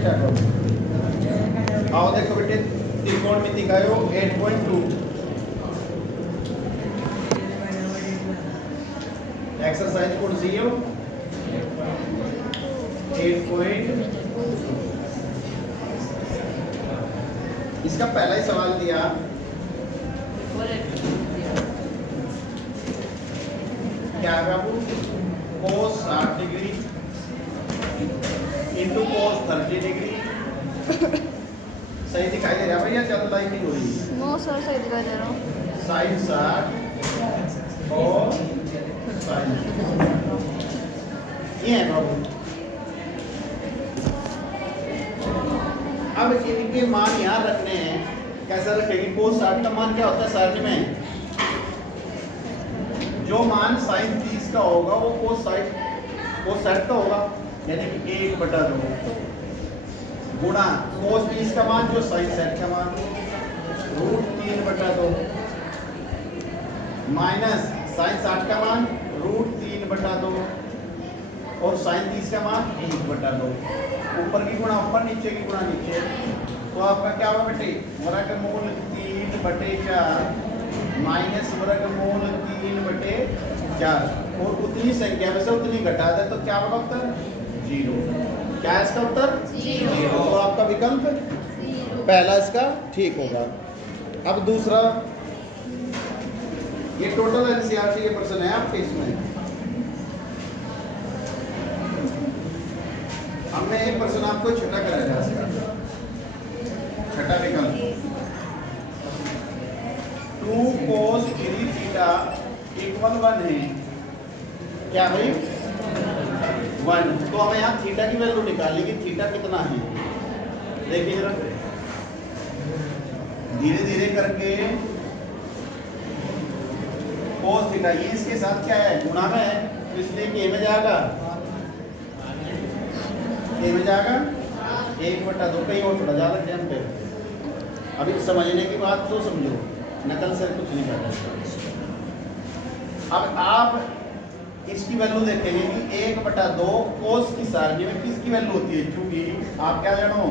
Start. आओ देखो बेटे, त्रिकोणमिति का योग 8.2 एक्सरसाइज कौन सी है? 8.2। इसका पहला ही सवाल दिया, क्या है बाबू? cos 60 degree into cos 30 degree. सही दिखाई दे रहा है भैया? ज्यादा लाइटिंग हो रही है? नो सर, सही दिखा दे रहा हूँ। sin 60 और sin, ये है बाबू। अब इनके मान यहाँ रखने हैं। कैसे रखेंगे? cos 60 का मान क्या होता है सारणी में? जो मान sin 30 का होगा वो cos 60 का होगा, यानी कि 1/2 गुणा cos 30 का मान जो sin 60 का मान √3/2 माइनस sin 60 का मान √3/2 और sin 30 का मान 1/2। ऊपर की गुणा ऊपर, नीचे की गुणा नीचे। तो आपका क्या होगा बेटे? वर्गमूल 3/4 माइनस वर्गमूल 3/4 और उतनी संख्या में से उतनी घटा दे तो क्या होगा उत्तर? 0। क्या है इसका उत्तर? 0। तो आपका विकल्प पहला इसका ठीक होगा। अब दूसरा, ये टोटल एनसीईआरटी के प्रश्न है आपके इसमें। हमने ये प्रश्न आपको छठा कराया इसका, छठा विकल्प 2 cos 3 थीटा इक्वल 1 है। क्या भाई? 1। तो हमें यहाँ थीटा की वैल्यू निकालनी कि थीटा कितना है। देखिए जरा, धीरे धीरे करके cos थीटा, ये इसके साथ क्या है? गुणा में है, तो इसलिए के में जाएगा, के में जाएगा 1/2। कहीं और थोड़ा ज़्यादा टाइम पे। अभी समझने की बात तो समझो, नकल से कुछ नहीं करना। अब आप इसकी वैल्यू देखेंगे कि 1/2 cos की सारणी में किसकी वैल्यू होती है? क्योंकि आप क्या जानो,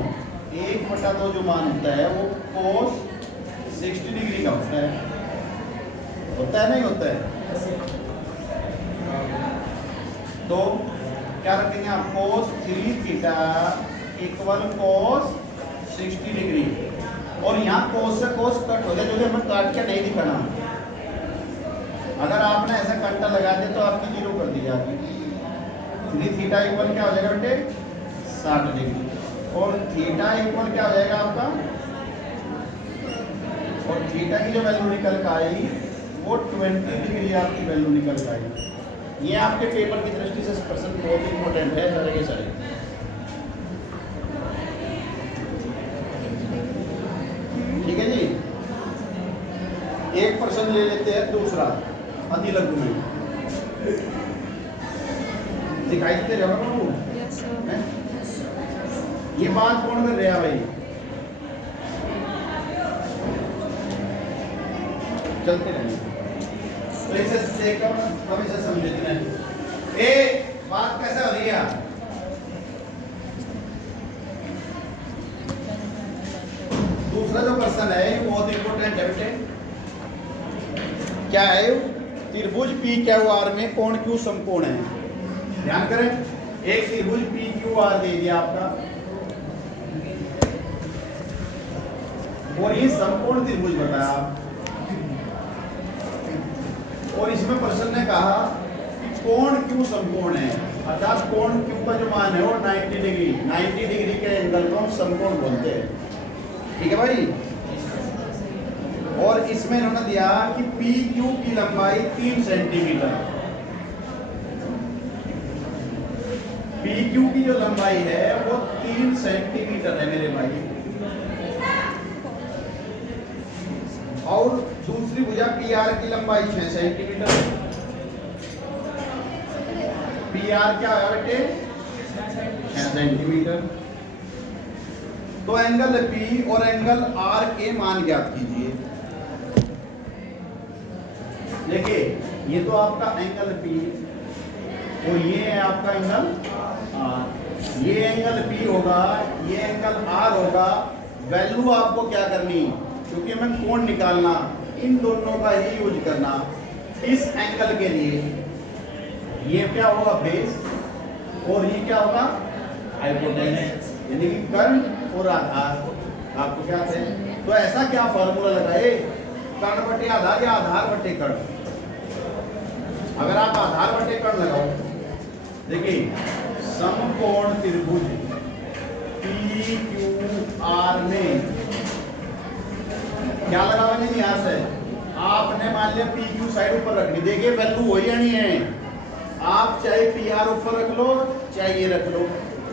1/2 जो मान होता है वो cos 60 डिग्री का होता है। होता है नहीं होता है? तो क्या रखेंगे आप? cos 3 theta equal cos 60 degree. और यहाँ cos से cos कट हो जाए, जो हमें काट के नहीं दिखाना। अगर आपने ऐसा कंटा लगा दिया तो आपकी 0 कर दी जाएगी। 3 थीटा इक्वल क्या हो जाएगा बेटे? 60 डिग्री। और थीटा इक्वल क्या हो जाएगा आपका? और थीटा की जो वैल्यू निकल कर आई वो 20 डिग्री आपकी वैल्यू निकल कर आई। ये आपके पेपर की दृष्टि से प्रश्न बहुत इंपॉर्टेंट है सारे के सारे। ठीक है जी। एक प्रश्न ले लेते हैं, दूसरा अति लघु में दिखाई देते रहो बाबू। ये बात कौन कर रहा भाई? चलते रहेंगे तो इसे देखकर हम इसे समझते हैं। ए बात कैसे हो रही है? दूसरा जो प्रश्न है ये बहुत इंपॉर्टेंट है बेटे। क्या है? त्रिभुज पी क्यू आर में कोण क्यू समकोण है। ध्यान करें, एक त्रिभुज पी क्यू आर दे दिया आपका और ये समकोण त्रिभुज बताया। और इसमें प्रश्न ने कहा कि कोण क्यू समकोण है, अर्थात कोण क्यू का जो मान है वो 90 डिग्री, 90 डिग्री के एंगल को हम समकोण बोलते हैं। ठीक है भाई। और इसमें इन्होंने दिया कि पी क्यू की लंबाई 3 सेंटीमीटर। पी क्यू की जो लंबाई है वो 3 सेंटीमीटर है मेरे भाई। और दूसरी भुजा पी आर की लंबाई 6 सेंटीमीटर। पी आर क्या है बेटे? 6 सेंटीमीटर। तो एंगल पी और एंगल आर के मान ज्ञात कीजिए। देखिए ये तो आपका एंगल पी और ये है आपका एंगल आर। ये एंगल P होगा, ये एंगल R होगा। वैल्यू आपको क्या करनी, क्योंकि हमें कोण निकालना, इन दोनों का ही यूज करना। इस एंगल के लिए ये क्या होगा बेस, और ये क्या होगा हाइपोटेन्यूज, यानी कि कर्ण और आधार। आपको क्या थे, तो ऐसा क्या फॉर्मूला लगाए, कर्ण बटे आधार या आधार बटे कर्ण। अगर आप आधार बटे कर्ण लगाओ, देखिए समकोण त्रिभुज PQR में क्या लगाएंगे, यहां से आपने मान लिया PQ साइड ऊपर रख ली, देखिए वैल्यू वही आनी है। आप चाहे PR ऊपर रख लो चाहे ये रख लो,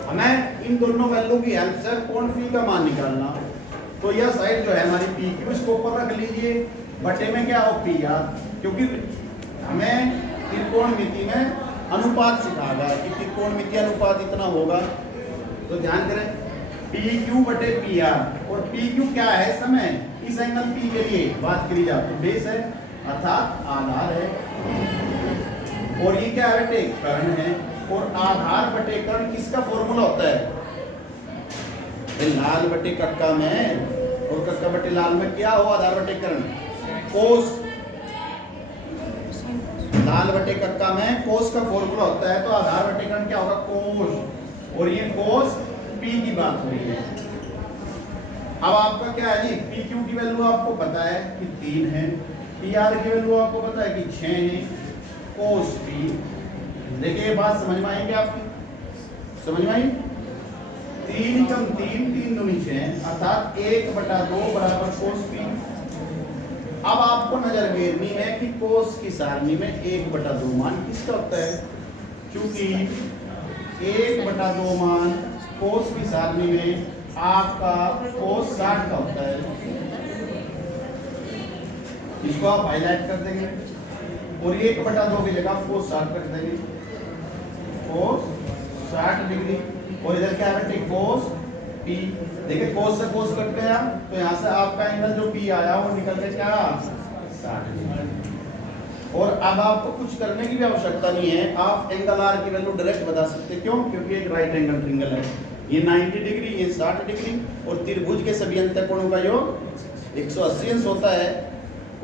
हमें इन दोनों वैल्यू की हेल्प से कोण P का मान निकालना। तो यह साइड जो है हमारी PQ, इसको ऊपर रख लीजिए, बटे में क्या हो PR, क्योंकि हमें त्रिकोणमिति में अनुपात सिखाया गया कि त्रिकोणमिति अनुपात इतना होगा। तो ध्यान करें PQ बटे PR, और PQ क्या है समय, इस एंगल P के लिए बात करी जाए तो बेस है अर्थात आधार है, और ये क्या है बेटे कर्ण है। और आधार बटे कर्ण किसका फॉर्मूला होता है, लाल बटे कक्का में और कक्का बटे लाल में क्या हो, आधार बटे कर्ण कोस। लाल बटे कक्का में कोस का फॉर्मूला होता है, तो आधार बटे कर्ण क्या होगा कोस, और ये कोस P की बात हो रही है। अब आपका क्या है जी, PQ की वैल्यू आपको पता है कि 3 है, PR की वैल्यू आपको पता है कि 6 है, कोस P। देखिए ये बात समझ में आएगी आपकी, समझ में आई, 3 कम 3 3 दूनी 6 अर्थात 1/2 बराबर कोस P। अब आपको नजर घेरनी है कि कोस की सारणी में 1/2 मान किसका होता है, क्योंकि 1/2 मान कोस की सारणी में आपका कोस 60 का होता है। इसको आप हाईलाइट कर देंगे, और 1/2 की जगह कोस 60 कर देंगे, कोस 60 डिग्री, और इधर क्या है कोस P। देखिए कोस से कोस कट गया, तो यहाँ से आपका एंगल जो P आया वो निकल के क्या 60 डिग्री। और अब आपको कुछ करने की भी आवश्यकता नहीं है, आप एंगल R की वैल्यू डायरेक्ट बता सकते हैं। क्यों, क्योंकि एक राइट एंगल ट्रायंगल है, ये 90 डिग्री ये 60 डिग्री, और त्रिभुज के सभी अंतःकोणों का योग 180 अंश होता है,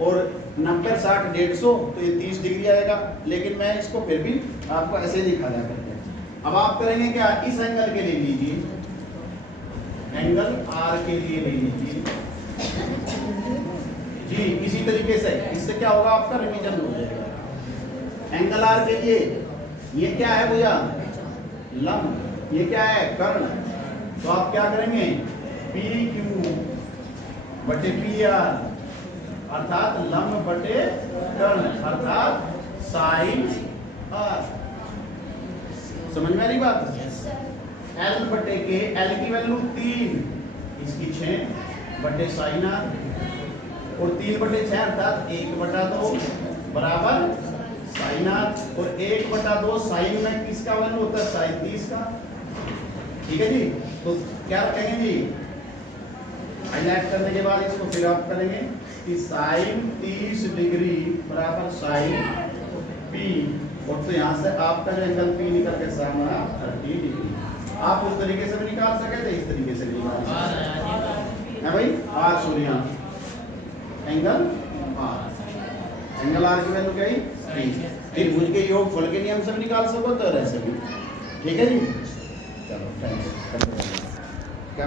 और 90 60 150, तो ये 30 डिग्री आएगा। लेकिन मैं इसको फिर भी आपको ऐसे ही दिखा दिया करते हैं। अब आप करेंगे क्या, इस एंगल के लिए लीजिए, एंगल R के लिए ले लीजिए जी, इसी तरीके से इससे क्या होगा आपका रिवीजन हो जाएगा। एंगल R के लिए ये क्या है भैया लंब, ये क्या है कर्ण, तो आप क्या करेंगे PQ बटे PR अर्थात लंब बटे कर्ण अर्थात साइन R। समझ में आ रही बात, L बटे के, L की वैल्यू 3, इसकी 6 बटे साइन R, और 3 बटे 6 अर्थात 1/2 बराबर साइन R, और 1/2 साइन में किसका वैल्यू होता है साइन 30 का। ठीक है जी, तो क्या रखेंगे जी, हाईलाइट करने के बाद इसको फिर आप करेंगे कि साइन 30 डिग्री बराबर साइन P, और तो यहाँ से आपका जो एंगल P निकल के सामने 30 डिग्री। आप उस तरीके से भी निकाल सके थे, इस तरीके से भी निकाल सकते हैं भाई। R सूर्य एंगल R, एंगल R की वैल्यू क्या है 30, त्रिभुज के योग फल के नियम से भी निकाल सको तो ऐसे भी। ठीक है जी, चलो थैंक्स। क्या